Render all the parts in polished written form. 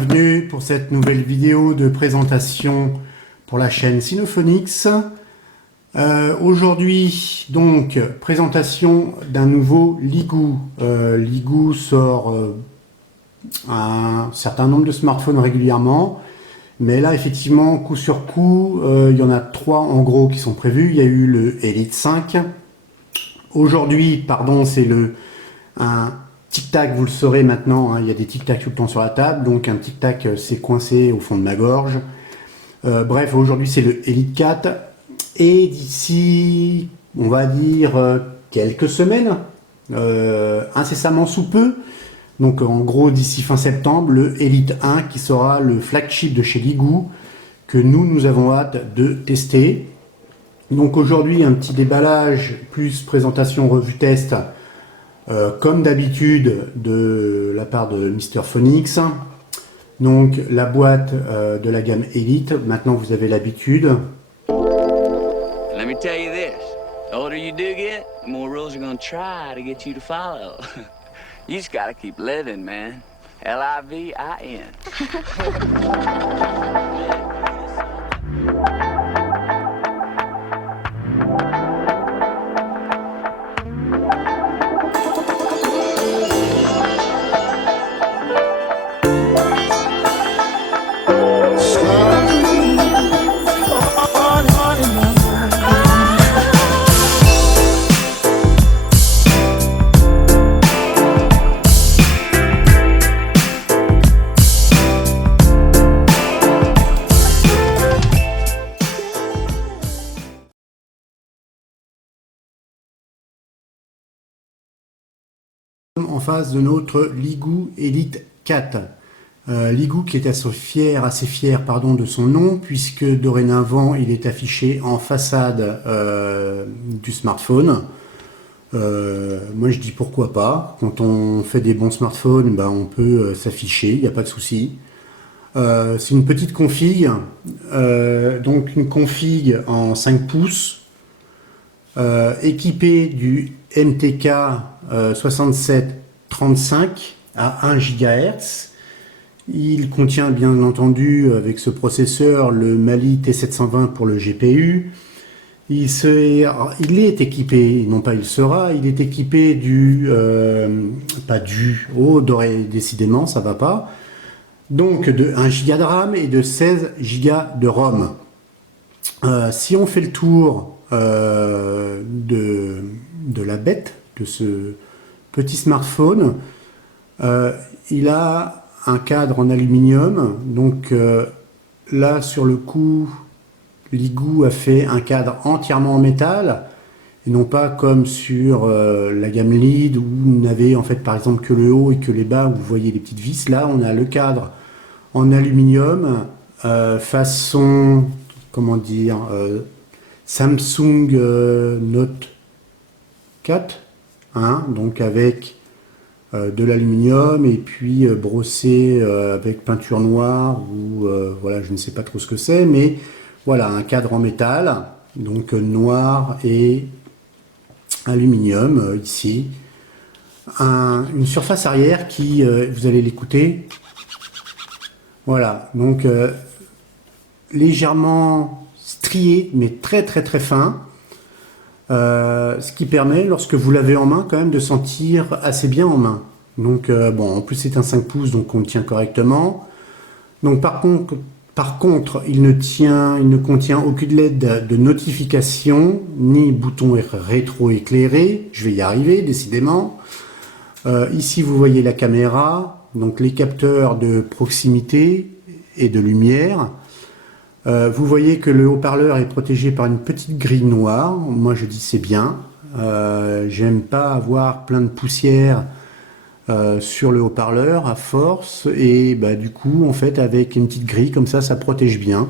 Bienvenue pour cette nouvelle vidéo de présentation pour la chaîne Sinophonics. Aujourd'hui, donc, présentation d'un nouveau Ligoo. Ligoo sort un certain nombre de smartphones régulièrement, mais là, effectivement, coup sur coup, il y en a 3 en gros qui sont prévus. Il y a eu le Elite 5. Aujourd'hui, pardon, c'est un tic-tac, vous le saurez maintenant, hein, il y a des tic-tac tout le temps sur la table, donc un tic-tac s'est coincé au fond de ma gorge. Bref, aujourd'hui c'est le Elite 4, et d'ici, on va dire, quelques semaines, incessamment sous peu, donc en gros d'ici fin septembre, le Elite 1 qui sera le flagship de chez Ligoo, que nous avons hâte de tester. Donc aujourd'hui, un petit déballage, plus présentation, revue test, comme d'habitude de la part de Mr. Phonics. Donc la boîte de la gamme Elite, maintenant vous avez l'habitude. Let me tell you this, the older you do get, the more rules are gonna try to get you to follow. You just gotta keep living, man. L-I-V-I-N. En face de notre Ligoo Elite 4. Ligoo qui est assez fier de son nom, puisque dorénavant il est affiché en façade du smartphone. Moi je dis pourquoi pas, quand on fait des bons smartphones, ben, on peut s'afficher, il n'y a pas de souci. C'est une petite config, donc une config en 5 pouces, équipée du MTK 6735 à 1 GHz. Il contient bien entendu avec ce processeur le Mali T720 pour le GPU. Il est équipé, non pas il sera, il est équipé décidément ça va pas, donc de 1 Go de RAM et de 16 Go de ROM. Si on fait le tour de la bête, de ce petit smartphone, il a un cadre en aluminium, donc là sur le coup Ligoo a fait un cadre entièrement en métal et non pas comme sur la gamme Lead où on avait en fait par exemple que le haut et que les bas où vous voyez les petites vis. Là on a le cadre en aluminium façon, comment dire, Samsung Note 4, hein, donc avec de l'aluminium et puis brossé avec peinture noire ou voilà, je ne sais pas trop ce que c'est, mais voilà, un cadre en métal, donc noir et aluminium ici. Une surface arrière qui, vous allez l'écouter, voilà, donc légèrement strié, mais très fin. Ce qui permet, lorsque vous l'avez en main, quand même de sentir assez bien en main. Donc bon, en plus c'est un 5 pouces, donc on le tient correctement. Donc par contre, il ne contient aucune LED de notification, ni bouton rétro-éclairé. Je vais y arriver, décidément. Ici, vous voyez la caméra, donc les capteurs de proximité et de lumière. Vous voyez que le haut-parleur est protégé par une petite grille noire. Moi je dis c'est bien. J'aime pas avoir plein de poussière sur le haut-parleur à force, et bah, du coup en fait avec une petite grille comme ça protège bien.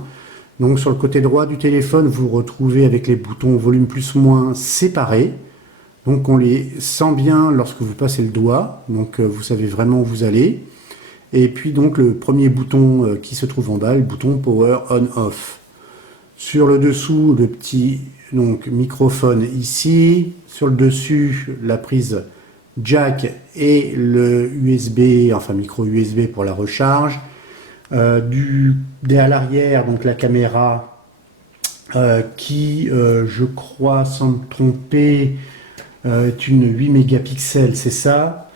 Donc sur le côté droit du téléphone vous retrouvez avec les boutons volume plus ou moins séparés. Donc on les sent bien lorsque vous passez le doigt. Donc vous savez vraiment où vous allez. Et puis donc le premier bouton qui se trouve en bas, le bouton Power On/Off. Sur le dessous, le petit microphone ici. Sur le dessus, la prise jack et le USB, enfin micro USB pour la recharge. à l'arrière, donc la caméra qui, je crois, sans me tromper, est une 8 mégapixels, c'est ça.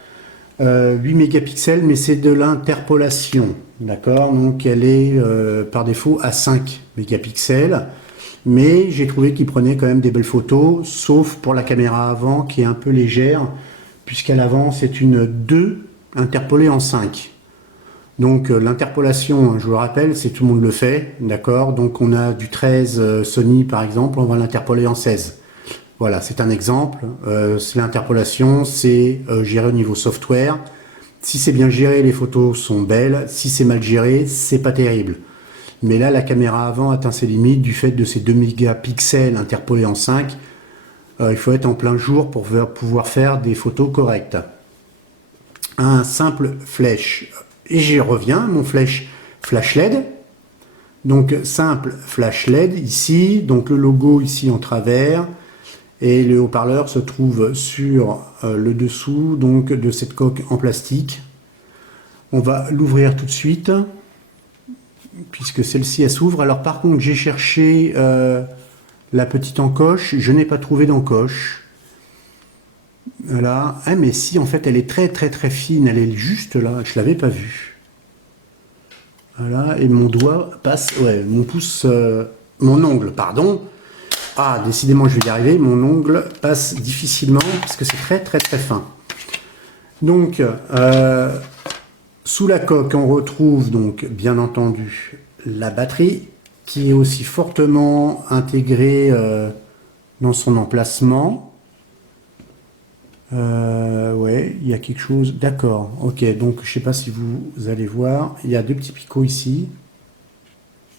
8 mégapixels, mais c'est de l'interpolation, d'accord? Donc elle est par défaut à 5 mégapixels, mais j'ai trouvé qu'il prenait quand même des belles photos, sauf pour la caméra avant qui est un peu légère, puisqu'à l'avant c'est une 2 interpolée en 5. Donc l'interpolation, je vous le rappelle, c'est tout le monde le fait, d'accord? Donc on a du 13 Sony par exemple, on va l'interpoler en 16. Voilà, c'est un exemple. L'interpolation, c'est géré au niveau software. Si c'est bien géré, les photos sont belles. Si c'est mal géré, c'est pas terrible. Mais là, la caméra avant atteint ses limites du fait de ces 2 mégapixels interpolés en 5. Il faut être en plein jour pour pouvoir faire des photos correctes. Un simple flèche. Et j'y reviens, mon flèche flash LED. Donc simple flash LED ici. Donc le logo ici en travers. Et le haut-parleur se trouve sur le dessous donc de cette coque en plastique. On va l'ouvrir tout de suite, puisque celle-ci elle s'ouvre. Alors par contre, j'ai cherché la petite encoche, je n'ai pas trouvé d'encoche. Voilà. Ah mais si, en fait, elle est très très très fine, elle est juste là, je l'avais pas vue. Voilà, et mon doigt passe, ouais, mon pouce, mon ongle, pardon. Ah, décidément, je vais y arriver. Mon ongle passe difficilement parce que c'est très, très, très fin. Donc, sous la coque, on retrouve donc, bien entendu, la batterie qui est aussi fortement intégrée dans son emplacement. Ouais, il y a quelque chose. D'accord. Ok. Donc, je sais pas si vous allez voir. Il y a deux petits picots ici.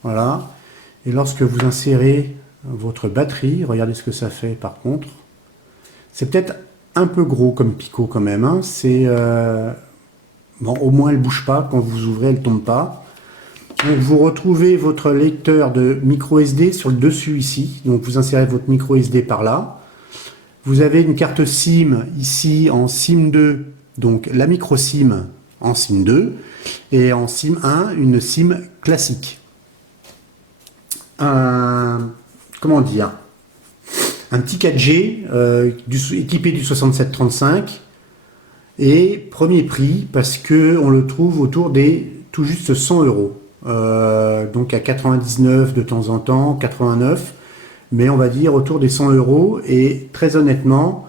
Voilà. Et lorsque vous insérez votre batterie, regardez ce que ça fait par contre. C'est peut-être un peu gros comme picot quand même. Hein. C'est bon, au moins elle bouge pas quand vous ouvrez, elle tombe pas. Donc vous retrouvez votre lecteur de micro SD sur le dessus ici. Donc vous insérez votre micro SD par là. Vous avez une carte SIM ici en SIM 2, donc la micro SIM en SIM 2 et en SIM 1 une SIM classique. Comment dire, un petit 4G équipé du 6735 et premier prix parce que on le trouve autour des tout juste 100 euros, donc à 99 de temps en temps, 89, mais on va dire autour des 100 euros et très honnêtement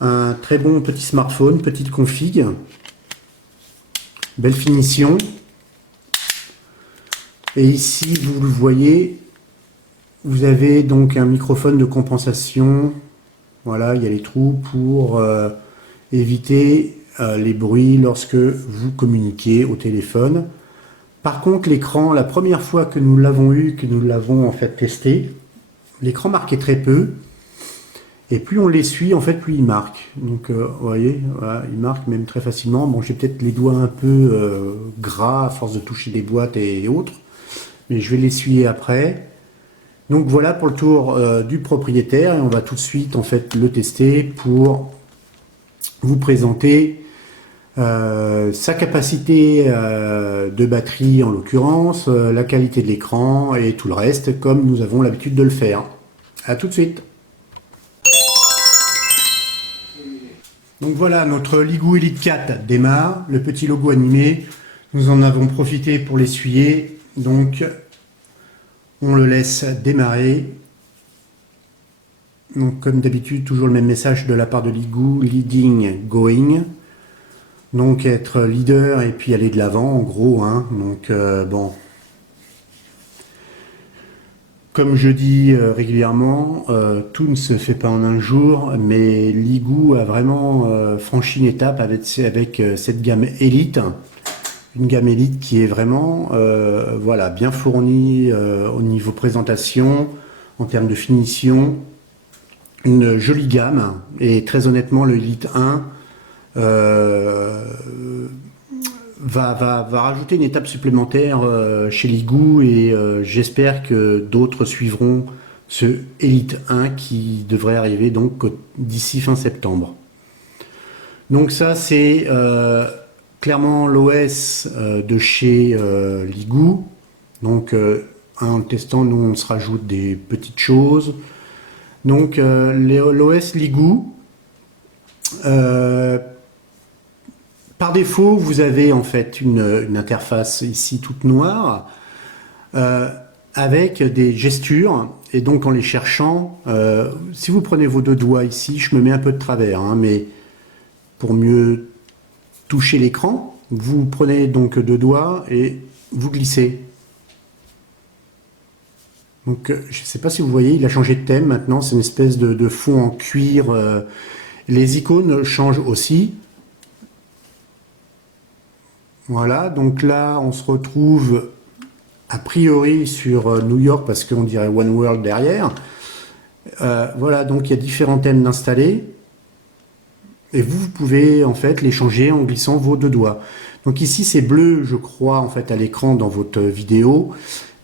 un très bon petit smartphone, petite config, belle finition. Et ici vous le voyez, vous avez donc un microphone de compensation. Voilà, il y a les trous pour éviter les bruits lorsque vous communiquez au téléphone. Par contre, l'écran, la première fois que nous l'avons eu, que nous l'avons en fait testé, l'écran marquait très peu. Et plus on l'essuie, en fait, plus il marque. Donc, vous voyez, voilà, il marque même très facilement. Bon, j'ai peut-être les doigts un peu gras à force de toucher des boîtes et autres. Mais je vais l'essuyer après. Donc voilà pour le tour du propriétaire et on va tout de suite en fait le tester pour vous présenter sa capacité de batterie en l'occurrence, la qualité de l'écran et tout le reste comme nous avons l'habitude de le faire. A tout de suite. Donc voilà, notre Ligoo Elite 4 démarre, le petit logo animé, nous en avons profité pour l'essuyer, donc on le laisse démarrer. Donc comme d'habitude, toujours le même message de la part de Ligoo, leading, going. Donc être leader et puis aller de l'avant en gros. Hein. Donc bon. Comme je dis régulièrement, tout ne se fait pas en un jour, mais Ligoo a vraiment franchi une étape avec cette gamme Elite. Une gamme Elite qui est vraiment voilà, bien fournie au niveau présentation, en termes de finition. Une jolie gamme. Et très honnêtement, le Elite 1 va rajouter une étape supplémentaire chez Ligoo et j'espère que d'autres suivront ce Elite 1 qui devrait arriver donc d'ici fin septembre. Donc ça c'est... clairement l'OS de chez Ligoo. Donc en testant, nous on se rajoute des petites choses. Donc l'OS Ligoo, par défaut, vous avez en fait une interface ici toute noire avec des gestures. Et donc en les cherchant, si vous prenez vos 2 doigts ici, je me mets un peu de travers, hein, mais pour mieux toucher l'écran, vous prenez donc 2 doigts et vous glissez. Donc je ne sais pas si vous voyez, il a changé de thème maintenant, c'est une espèce de fond en cuir. Les icônes changent aussi. Voilà, donc là on se retrouve a priori sur New York parce qu'on dirait One World derrière. Voilà, donc il y a différents thèmes d'installer. Et vous pouvez en fait les changer en glissant vos 2 doigts. Donc ici c'est bleu, je crois, en fait à l'écran dans votre vidéo.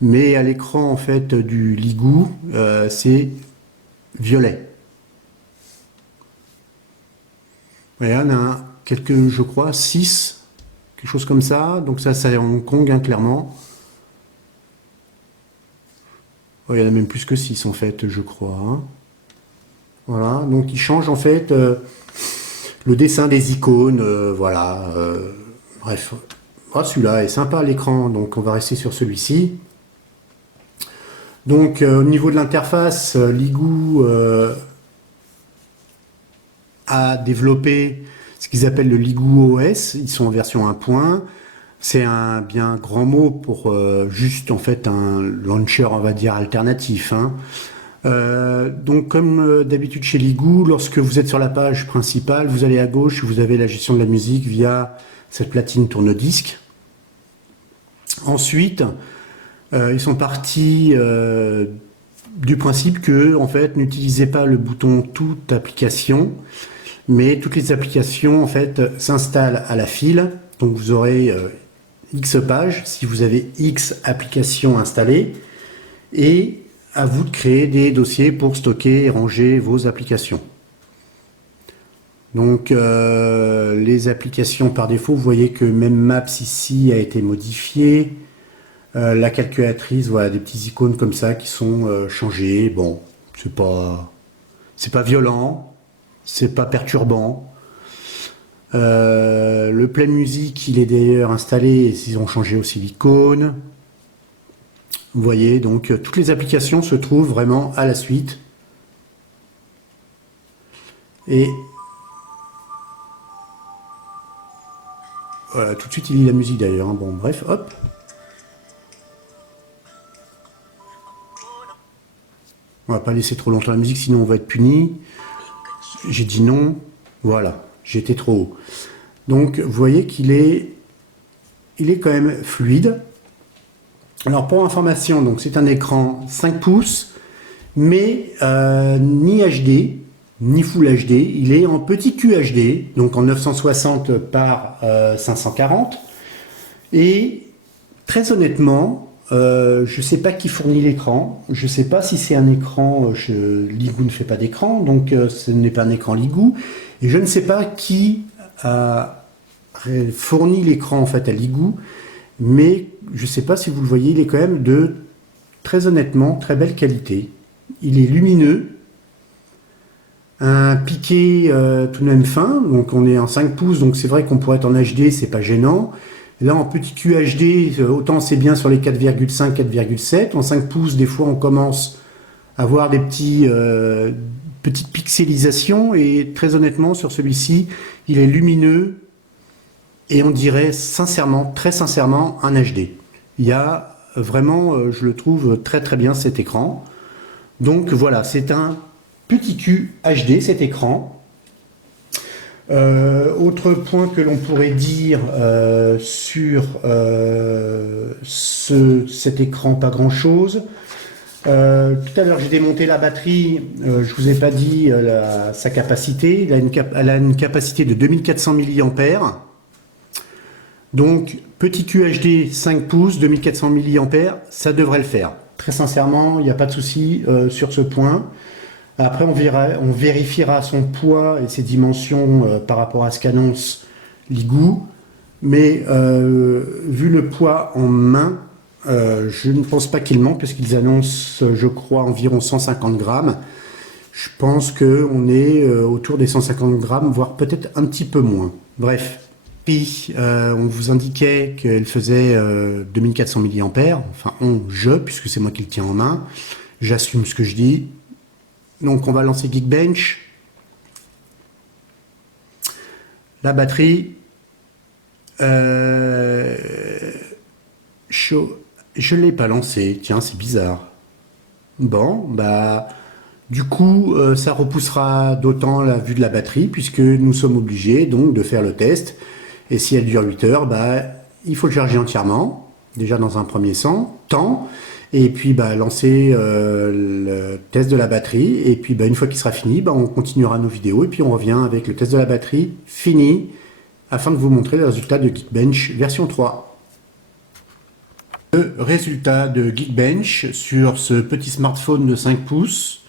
Mais à l'écran en fait du Ligoo, c'est violet. Voilà, on a quelques, je crois, 6, quelque chose comme ça. Donc ça c'est Hong Kong, hein, clairement. Oh, il y en a même plus que 6 en fait, je crois. Hein. Voilà, donc il change en fait le dessin des icônes, voilà. Bref, oh, celui-là est sympa à l'écran, donc on va rester sur celui-ci. Donc au niveau de l'interface, Ligoo a développé ce qu'ils appellent le Ligoo OS. Ils sont en version 1. C'est un bien grand mot pour juste en fait un launcher, on va dire, alternatif. Hein. Donc comme d'habitude chez Ligoo, lorsque vous êtes sur la page principale, vous allez à gauche, vous avez la gestion de la musique via cette platine tourne-disque. Ensuite, ils sont partis du principe que, en fait, n'utilisez pas le bouton toute application, mais toutes les applications, en fait, s'installent à la file. Donc, vous aurez X pages si vous avez X applications installées, et à vous de créer des dossiers pour stocker et ranger vos applications. Donc, les applications par défaut, vous voyez que même Maps ici a été modifié. La calculatrice, voilà, des petits icônes comme ça qui sont changées. Bon, c'est pas violent, c'est pas perturbant. Le Play Music, il est d'ailleurs installé, et ils ont changé aussi l'icône. Vous voyez, donc toutes les applications se trouvent vraiment à la suite. Et voilà, tout de suite il lit la musique d'ailleurs. Hein. Bon, bref, hop. On va pas laisser trop longtemps la musique, sinon on va être puni. J'ai dit non. Voilà, j'étais trop haut. Donc, vous voyez qu'il est quand même fluide. Alors, pour information, donc c'est un écran 5 pouces, mais ni HD, ni Full HD. Il est en petit QHD, donc en 960 par 540. Et très honnêtement, je ne sais pas qui fournit l'écran, je ne sais pas si c'est un écran, Ligoo ne fait pas d'écran, donc ce n'est pas un écran Ligoo, et je ne sais pas qui a fourni l'écran en fait à Ligoo, mais je ne sais pas si vous le voyez, il est quand même de, très honnêtement, très belle qualité. Il est lumineux, un piqué tout de même fin, donc on est en 5 pouces, donc c'est vrai qu'on pourrait être en HD, c'est pas gênant. Là, en petit QHD, autant c'est bien sur les 4,5, 4,7. En 5 pouces, des fois, on commence à voir des petites pixelisations. Et très honnêtement, sur celui-ci, il est lumineux. Et on dirait sincèrement, très sincèrement, un HD. Il y a vraiment, je le trouve très très bien cet écran. Donc voilà, c'est un petit Q HD cet écran. Autre point que l'on pourrait dire sur cet écran, pas grand chose. Tout à l'heure j'ai démonté la batterie, je vous ai pas dit sa capacité. Elle a une capacité de 2400 mAh. Donc petit QHD 5 pouces, 2400 mAh, ça devrait le faire. Très sincèrement, il n'y a pas de souci sur ce point. Après, on vérifiera son poids et ses dimensions par rapport à ce qu'annonce Ligoo. Mais vu le poids en main, je ne pense pas qu'il manque, parce qu'ils annoncent, je crois, environ 150 grammes. Je pense qu'on est autour des 150 grammes, voire peut-être un petit peu moins. Bref. Puis, on vous indiquait qu'elle faisait 2400 mAh. Enfin, puisque c'est moi qui le tiens en main. J'assume ce que je dis. Donc, on va lancer Geekbench. La batterie. Je ne l'ai pas lancée. Tiens, c'est bizarre. Bon, bah... Du coup, ça repoussera d'autant la vue de la batterie, puisque nous sommes obligés donc de faire le test. Et si elle dure 8 heures, bah, il faut le charger entièrement, déjà dans un premier temps, et puis bah, lancer le test de la batterie. Et puis bah, une fois qu'il sera fini, bah, on continuera nos vidéos, et puis on revient avec le test de la batterie fini, afin de vous montrer le résultat de Geekbench version 3. Le résultat de Geekbench sur ce petit smartphone de 5 pouces.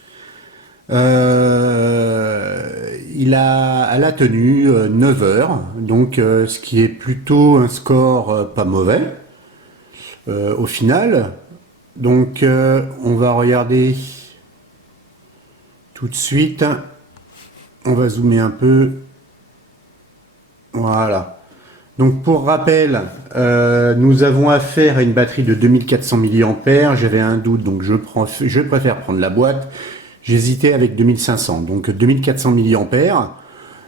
Elle a tenu 9 heures, donc ce qui est plutôt un score pas mauvais au final. Donc on va regarder tout de suite. On va zoomer un peu. Voilà. Donc pour rappel, nous avons affaire à une batterie de 2400 mAh. J'avais un doute, donc je préfère prendre la boîte. J'hésitais avec 2500, donc 2400 mAh.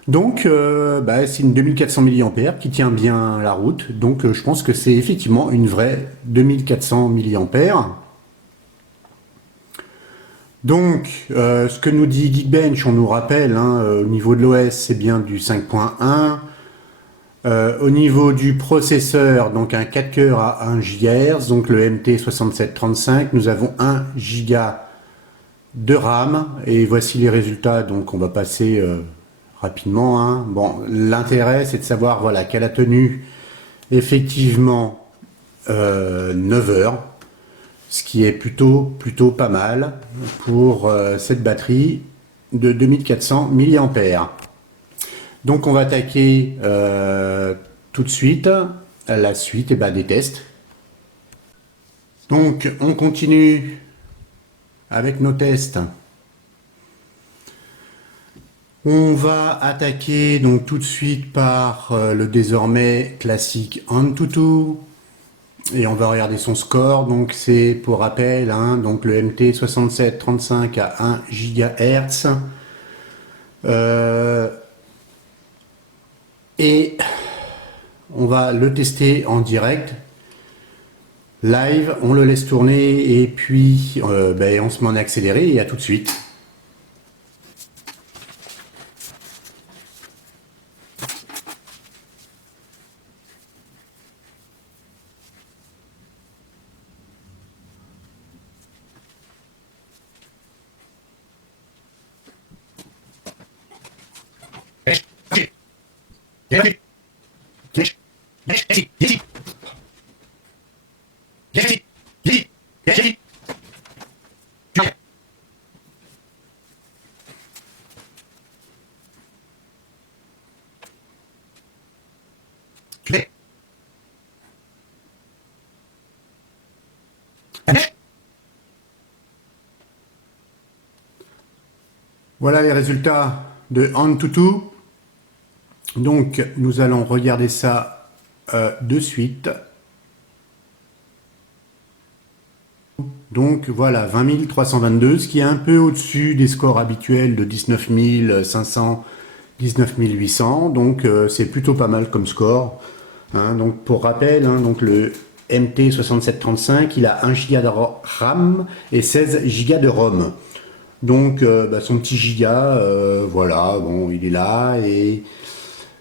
Donc, c'est une 2400 mAh qui tient bien la route. Donc, je pense que c'est effectivement une vraie 2400 mAh. Donc, ce que nous dit Geekbench, on nous rappelle, au niveau de l'OS, c'est bien du 5.1. Au niveau du processeur, donc un 4 cœurs à 1 GHz, donc le MT6735, nous avons 1 Go de RAM, et voici les résultats. Donc on va passer rapidement. Bon, l'intérêt c'est de savoir voilà, qu'elle a tenu effectivement 9 heures, ce qui est plutôt pas mal pour cette batterie de 2400 mAh. Donc on va attaquer tout de suite la suite des tests. Donc on continue avec nos tests. On va attaquer donc tout de suite par le désormais classique Antutu, et on va regarder son score. Donc c'est pour rappel donc le MT6735 à 1 GHz. Et on va le tester en direct. Live, on le laisse tourner et puis on se met en accéléré, et à tout de suite. Voilà les résultats de Antutu. Donc nous allons regarder ça de suite. Donc voilà, 20 322, ce qui est un peu au-dessus des scores habituels de 19 500, 19 800. Donc c'est plutôt pas mal comme score. Donc pour rappel, donc le MT6735, il a 1 Go de RAM et 16 Go de ROM. Donc son petit giga, voilà, bon, il est là, et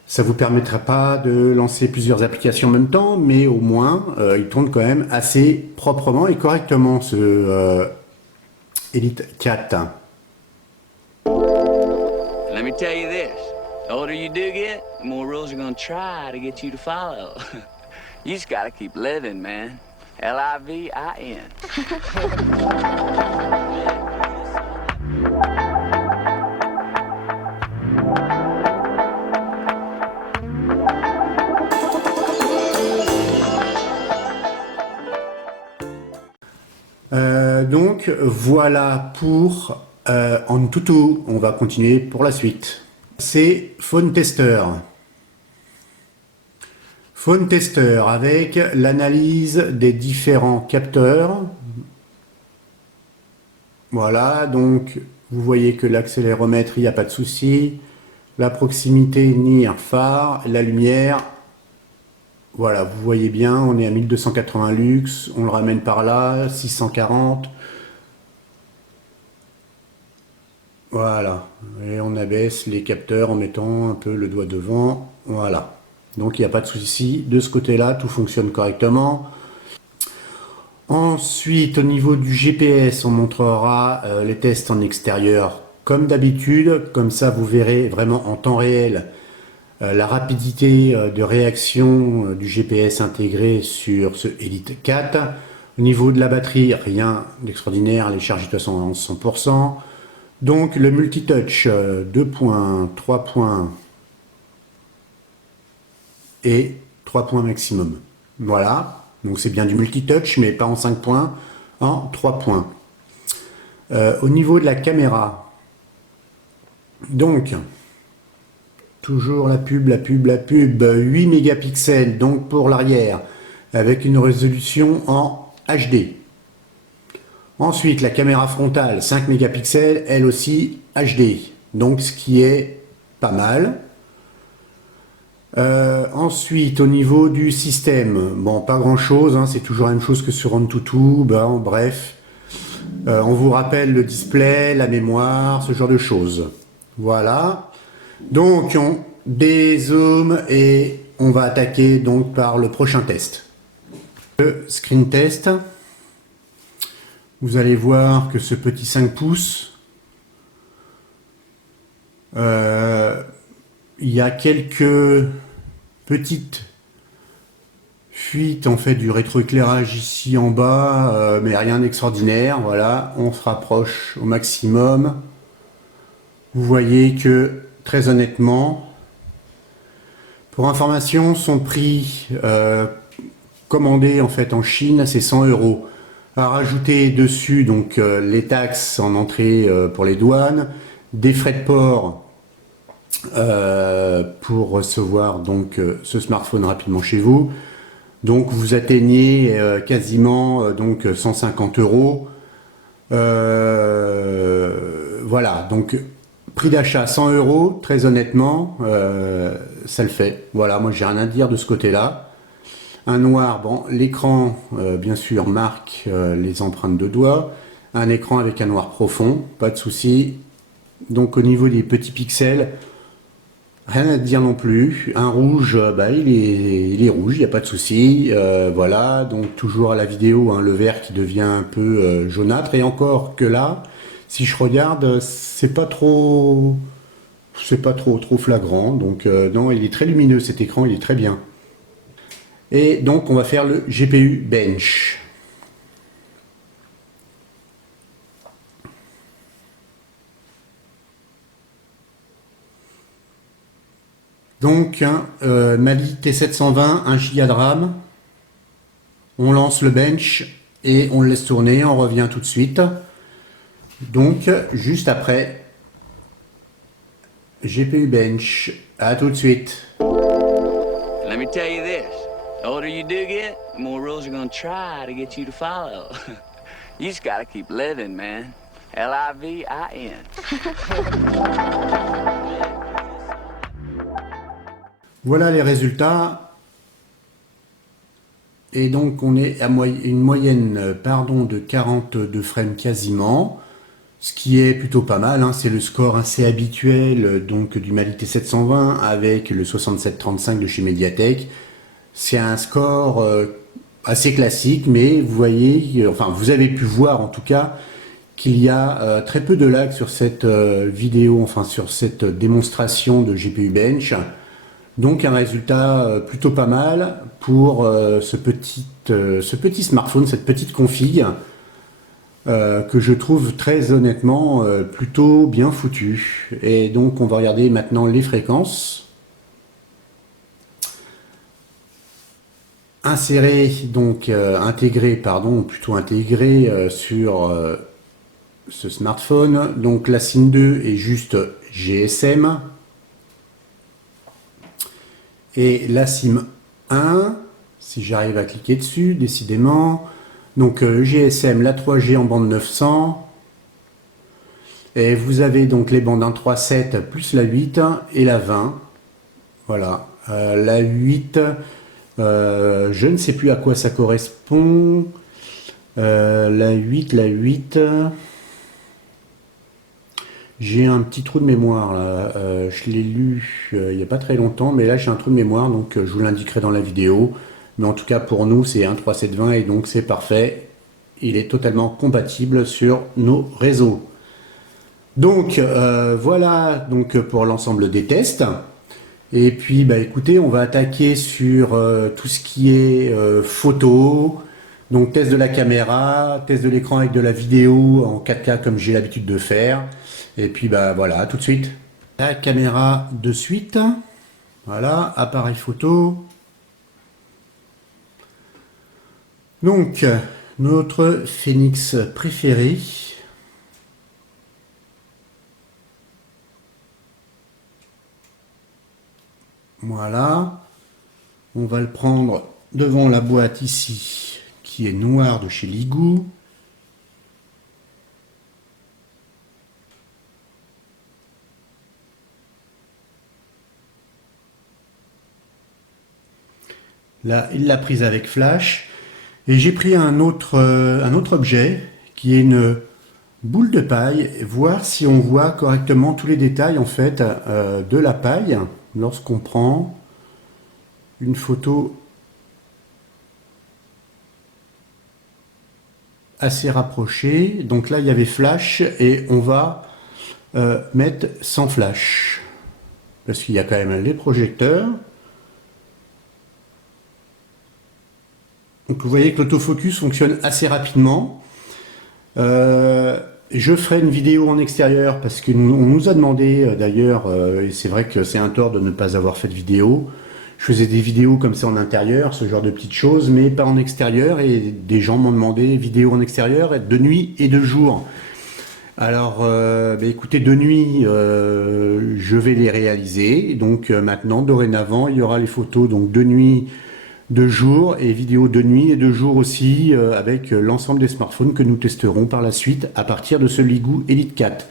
ça vous permettra pas de lancer plusieurs applications en même temps, mais au moins il tourne quand même assez proprement et correctement, ce Elite 4. Let me tell you this. The older you do get, the more rules are gonna try to get you to follow. You just gotta keep living, man. Livin. Donc voilà pour AnTuTu. On va continuer pour la suite. C'est Phone Tester. Phone Tester avec l'analyse des différents capteurs. Voilà, donc vous voyez que l'accéléromètre, il n'y a pas de souci. La proximité, NIR, phare, la lumière. Voilà, vous voyez bien, on est à 1280 lux, on le ramène par là, 640. Voilà, et on abaisse les capteurs en mettant un peu le doigt devant. Voilà, donc il n'y a pas de souci. De ce côté-là, tout fonctionne correctement. Ensuite, au niveau du GPS, on montrera les tests en extérieur comme d'habitude. Comme ça, vous verrez vraiment en temps réel la rapidité de réaction du GPS intégré sur ce Elite 4. Au niveau de la batterie, rien d'extraordinaire, les charges de toute façon à 100%. Donc le multitouch 2 points, 3 points et 3 points maximum. Voilà. Donc c'est bien du multitouch, mais pas en 5 points, en 3 points. Au niveau de la caméra, donc, toujours la pub, 8 mégapixels, donc pour l'arrière, avec une résolution en HD. Ensuite, la caméra frontale, 5 mégapixels, elle aussi HD, donc ce qui est pas mal. Ensuite, au niveau du système, bon, pas grand chose, hein, c'est toujours la même chose que sur AnTuTu, ben, bref. On vous rappelle le display, la mémoire, ce genre de choses. Voilà. Donc, on dézoome et on va attaquer donc par le prochain test. Le screen test. Vous allez voir que ce petit 5 pouces, il y a quelques petites fuites en fait du rétroéclairage ici en bas, mais rien d'extraordinaire. Voilà, on se rapproche au maximum. Vous voyez que très honnêtement, pour information, son prix commandé en fait en Chine, c'est 100 €. À rajouter dessus donc les taxes en entrée pour les douanes, des frais de port pour recevoir donc ce smartphone rapidement chez vous. Donc vous atteignez quasiment donc 150 €. Voilà, donc prix d'achat 100 €, très honnêtement, ça le fait. Voilà, moi j'ai rien à dire de ce côté-là. Un noir, bon, l'écran, bien sûr, marque les empreintes de doigts. Un écran avec un noir profond, pas de souci. Donc au niveau des petits pixels, rien à dire non plus. Un rouge, bah, il est rouge, il n'y a pas de souci. Voilà, donc toujours à la vidéo, hein, le vert qui devient un peu jaunâtre. Et encore que là, si je regarde, c'est pas trop flagrant. Donc non, il est très lumineux cet écran, il est très bien. Et donc on va faire le GPU Bench. Donc Mali T720, 1 Go de RAM. On lance le bench et on le laisse tourner, on revient tout de suite. Donc juste après GPU Bench, à tout de suite. Let me tell you this. The older you do get, the more rules are gonna try to get you to follow. You just gotta keep living, man. Livin. Voilà les résultats. Et donc on est à une moyenne de 42 frames quasiment, ce qui est plutôt pas mal, hein. C'est le score assez habituel donc du Mali T720 avec le 6735 de chez Mediatek. C'est un score assez classique, mais vous voyez, enfin vous avez pu voir en tout cas qu'il y a très peu de lag sur cette vidéo, enfin sur cette démonstration de GPU Bench. Donc un résultat plutôt pas mal pour ce petit smartphone, cette petite config que je trouve très honnêtement plutôt bien foutu. Et donc on va regarder maintenant les fréquences. inséré, donc intégré, pardon, plutôt intégré sur ce smartphone. Donc la SIM 2 est juste GSM. Et la SIM 1, si j'arrive à cliquer dessus, décidément, donc GSM, la 3G en bande 900, et vous avez donc les bandes 1.3.7 plus la 8 et la 20. Voilà, la 8, je ne sais plus à quoi ça correspond. La 8, j'ai un petit trou de mémoire là. Je l'ai lu il n'y a pas très longtemps, mais là j'ai un trou de mémoire, donc je vous l'indiquerai dans la vidéo. Mais en tout cas pour nous c'est 1.3.7.20 et donc c'est parfait. Il est totalement compatible sur nos réseaux. Donc voilà donc pour l'ensemble des tests. Et puis bah écoutez, on va attaquer sur tout ce qui est photo. Donc test de la caméra, test de l'écran avec de la vidéo en 4K comme j'ai l'habitude de faire. Et puis bah voilà, tout de suite. La caméra de suite. Voilà, appareil photo. Donc notre Phénix préféré. Voilà. On va le prendre devant la boîte ici, qui est noire de chez Ligou. Là, il l'a prise avec flash. Et j'ai pris un autre objet qui est une boule de paille, voir si on voit correctement tous les détails en fait de la paille lorsqu'on prend une photo assez rapprochée. Donc là, il y avait flash et on va mettre sans flash parce qu'il y a quand même les projecteurs. Donc vous voyez que l'autofocus fonctionne assez rapidement. Je ferai une vidéo en extérieur parce qu'on nous a demandé d'ailleurs, et c'est vrai que c'est un tort de ne pas avoir fait de vidéo. Je faisais des vidéos comme ça en intérieur, ce genre de petites choses, mais pas en extérieur. Et des gens m'ont demandé vidéo en extérieur, de nuit et de jour. Alors, bah écoutez, de nuit, je vais les réaliser. Donc maintenant, dorénavant, il y aura les photos donc de nuit, de jour et vidéos de nuit et de jour aussi avec l'ensemble des smartphones que nous testerons par la suite à partir de ce Ligou Elite 4.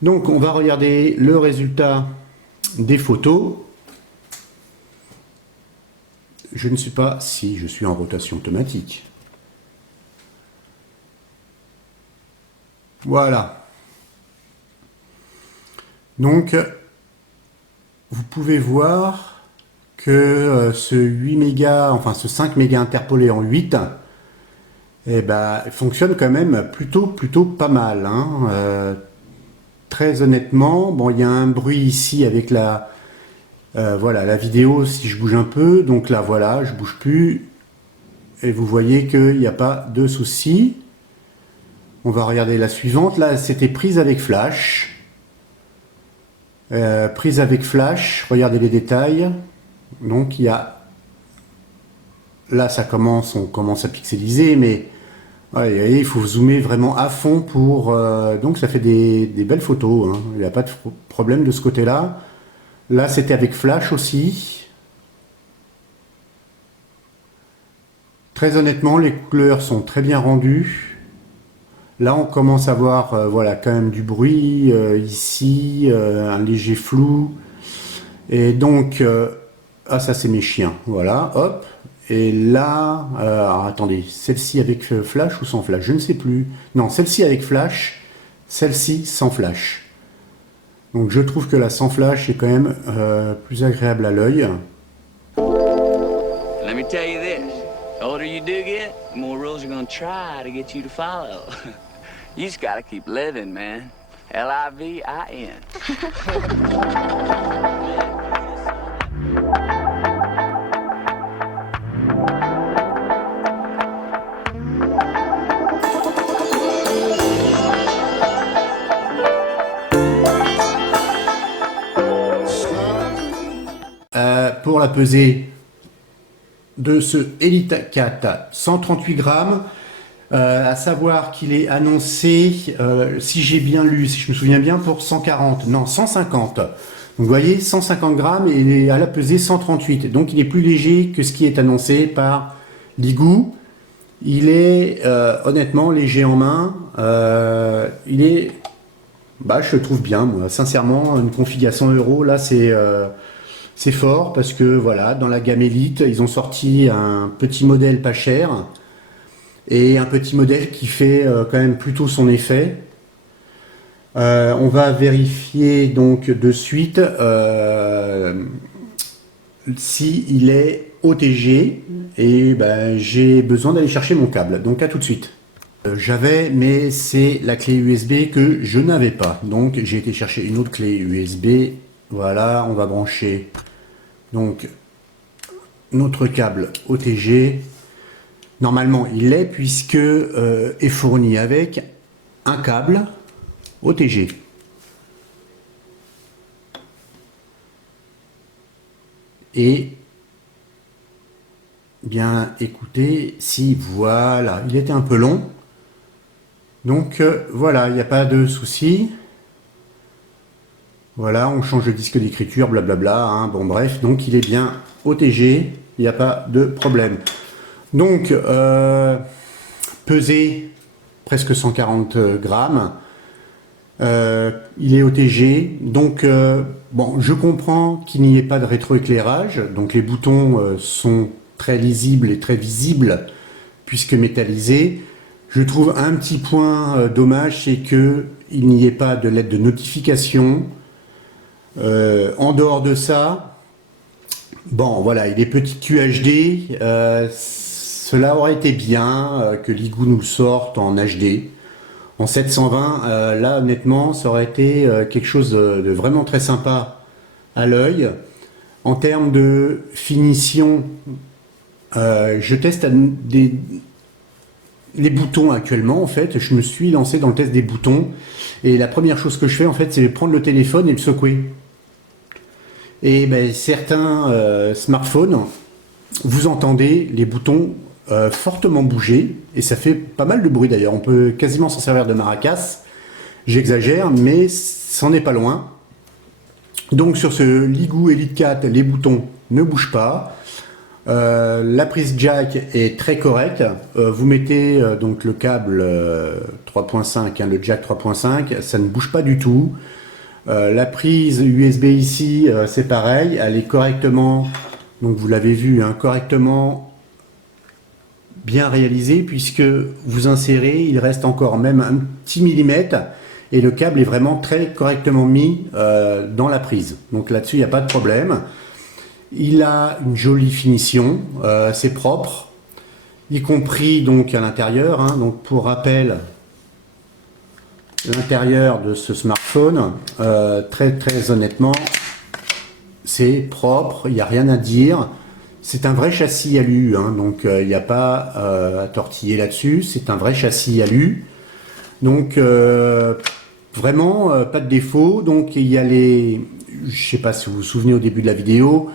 Donc on va regarder le résultat des photos. Je ne sais pas si je suis en rotation automatique. Voilà. Donc vous pouvez voir que ce 8 mégas, enfin ce 5 mégas interpolé en 8, eh ben, fonctionne quand même plutôt pas mal. Hein. Très honnêtement, bon, il y a un bruit ici avec la, voilà, la vidéo si je bouge un peu. Donc là, voilà, je bouge plus. Et vous voyez qu'il n'y a pas de souci. On va regarder la suivante. Là, c'était prise avec flash. Prise avec flash. Regardez les détails. Donc il y a là on commence à pixeliser, mais ouais, il faut zoomer vraiment à fond pour donc ça fait des belles photos, hein. Il n'y a pas de problème de ce côté là. Là c'était avec flash aussi. Très honnêtement les couleurs sont très bien rendues. Là on commence à voir voilà quand même du bruit ici, un léger flou, et donc ah, ça c'est mes chiens, voilà, hop. Et là, alors, attendez, celle-ci avec flash ou sans flash, je ne sais plus. Non, celle-ci avec flash, celle-ci sans flash. Donc je trouve que la sans flash est quand même plus agréable à l'œil. Let me tell you this. The older you do get, the more rules are gonna try to get you to follow. You just gotta keep living, man. Livin. Pour la peser, de ce Elite 4 138 grammes, à savoir qu'il est annoncé, si j'ai bien lu, si je me souviens bien, pour 140, non 150. Donc vous voyez, 150 grammes et il est à la pesée 138. Donc il est plus léger que ce qui est annoncé par Ligou. Il est honnêtement léger en main. Il est, je le trouve bien, moi. Sincèrement, une config à 100 €, là c'est fort parce que voilà, dans la gamme Elite, ils ont sorti un petit modèle pas cher et un petit modèle qui fait quand même plutôt son effet. On va vérifier donc de suite si il est OTG et j'ai besoin d'aller chercher mon câble. Donc à tout de suite. J'avais, mais c'est la clé USB que je n'avais pas. Donc j'ai été chercher une autre clé USB. Voilà, on va brancher donc notre câble OTG. Normalement, il l'est puisque est fourni avec un câble OTG. Et bien écoutez, si voilà, il était un peu long. Donc voilà, il n'y a pas de souci. Voilà, on change le disque d'écriture, blablabla. Hein, bon bref, donc il est bien OTG, il n'y a pas de problème. Donc pesé presque 140 grammes. Il est OTG, donc bon, je comprends qu'il n'y ait pas de rétroéclairage, donc les boutons sont très lisibles et très visibles puisque métallisés. Je trouve un petit point dommage, c'est que il n'y ait pas de LED de notification. En dehors de ça, bon voilà, il est petit QHD. Cela aurait été bien que Ligou nous le sorte en HD. En 720, là honnêtement, ça aurait été quelque chose de vraiment très sympa à l'œil. En termes de finition, je teste les boutons actuellement. En fait, je me suis lancé dans le test des boutons et la première chose que je fais en fait, c'est prendre le téléphone et le secouer. Et certains smartphones, vous entendez les boutons fortement bouger et ça fait pas mal de bruit d'ailleurs. On peut quasiment s'en servir de maracas. J'exagère, mais c'en est pas loin. Donc sur ce Ligou Elite 4, les boutons ne bougent pas. La prise jack est très correcte. Vous mettez donc le câble 3.5, le jack 3.5, ça ne bouge pas du tout. La prise USB ici, c'est pareil, elle est correctement, donc vous l'avez vu, hein, correctement bien réalisée puisque vous insérez, il reste encore même un petit millimètre et le câble est vraiment très correctement mis dans la prise. Donc là-dessus, il n'y a pas de problème. Il a une jolie finition, c'est propre, y compris donc à l'intérieur. Hein, donc pour rappel, l'intérieur de ce smartphone, très honnêtement, c'est propre, il n'y a rien à dire. C'est un vrai châssis alu, hein, donc il n'y a pas à tortiller là-dessus. C'est un vrai châssis alu. Donc vraiment pas de défaut. Donc il y a les, je sais pas si vous vous souvenez au début de la vidéo,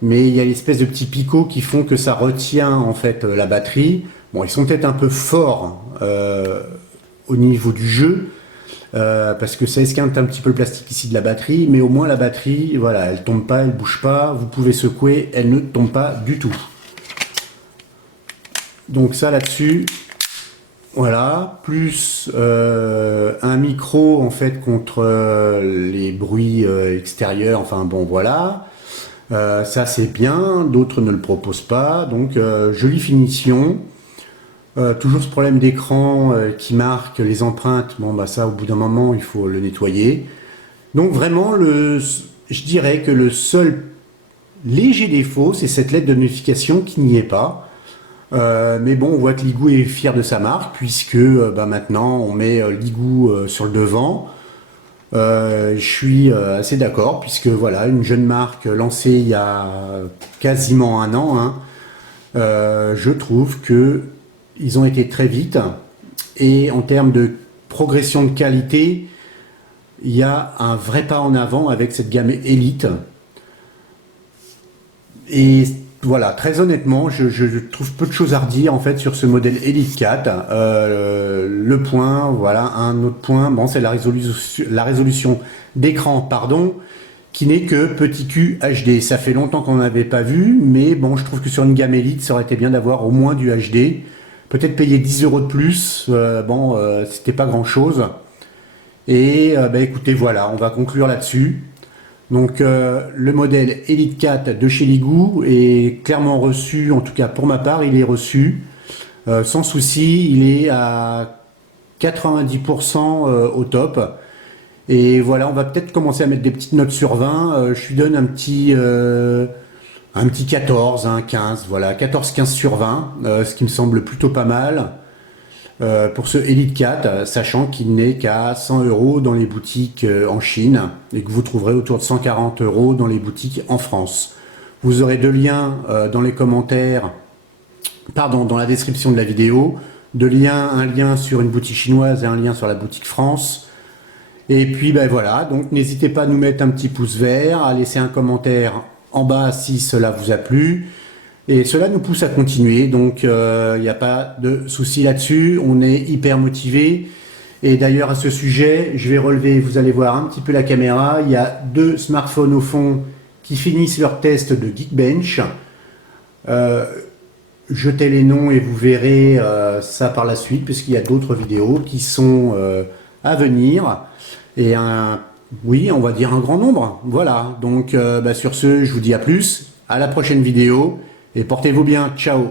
mais il y a l'espèce de petits picots qui font que ça retient en fait la batterie. Bon, ils sont peut-être un peu forts au niveau du jeu. Parce que ça esquinte un petit peu le plastique ici de la batterie, mais au moins la batterie, voilà, elle tombe pas, elle bouge pas, vous pouvez secouer, elle ne tombe pas du tout. Donc ça là-dessus, voilà, plus un micro en fait contre les bruits extérieurs, enfin bon voilà, ça c'est bien, d'autres ne le proposent pas, donc jolie finition. Toujours ce problème d'écran qui marque les empreintes, bon ça au bout d'un moment il faut le nettoyer. Donc vraiment je dirais que le seul léger défaut c'est cette lettre de notification qui n'y est pas. Mais bon, on voit que Ligou est fier de sa marque puisque maintenant on met Ligou sur le devant. Je suis assez d'accord puisque voilà, une jeune marque lancée il y a quasiment un an, hein, je trouve que ils ont été très vite et en termes de progression de qualité, il y a un vrai pas en avant avec cette gamme Elite. Et voilà, très honnêtement, je trouve peu de choses à redire en fait sur ce modèle Elite 4. Le point, voilà, un autre point, bon, c'est la résolution d'écran, pardon, qui n'est que petit Q HD. Ça fait longtemps qu'on n'avait pas vu, mais bon, je trouve que sur une gamme Elite, ça aurait été bien d'avoir au moins du HD. Peut-être payer 10 € de plus, c'était pas grand-chose. Et bah, écoutez, voilà, on va conclure là-dessus. Donc le modèle Elite 4 de chez Ligou est clairement reçu, en tout cas pour ma part, il est reçu sans souci, il est à 90% au top. Et voilà, on va peut-être commencer à mettre des petites notes sur 20. Je lui donne un petit 14, un 15, voilà, 14-15 sur 20, ce qui me semble plutôt pas mal. Pour ce Elite 4, sachant qu'il n'est qu'à 100 € dans les boutiques en Chine et que vous trouverez autour de 140 € dans les boutiques en France. Vous aurez deux liens dans les commentaires, pardon, dans la description de la vidéo, un lien sur une boutique chinoise et un lien sur la boutique France. Et puis ben voilà, donc n'hésitez pas à nous mettre un petit pouce vert, à laisser un commentaire en bas si cela vous a plu. Et cela nous pousse à continuer, donc il n'y a pas de souci là-dessus, on est hyper motivé. Et d'ailleurs à ce sujet, je vais relever, vous allez voir un petit peu la caméra, il y a deux smartphones au fond qui finissent leur test de Geekbench. Jetez les noms et vous verrez ça par la suite, puisqu'il y a d'autres vidéos qui sont à venir. Et oui, on va dire un grand nombre. Voilà, donc sur ce, je vous dis à plus, à la prochaine vidéo. Et portez-vous bien, ciao!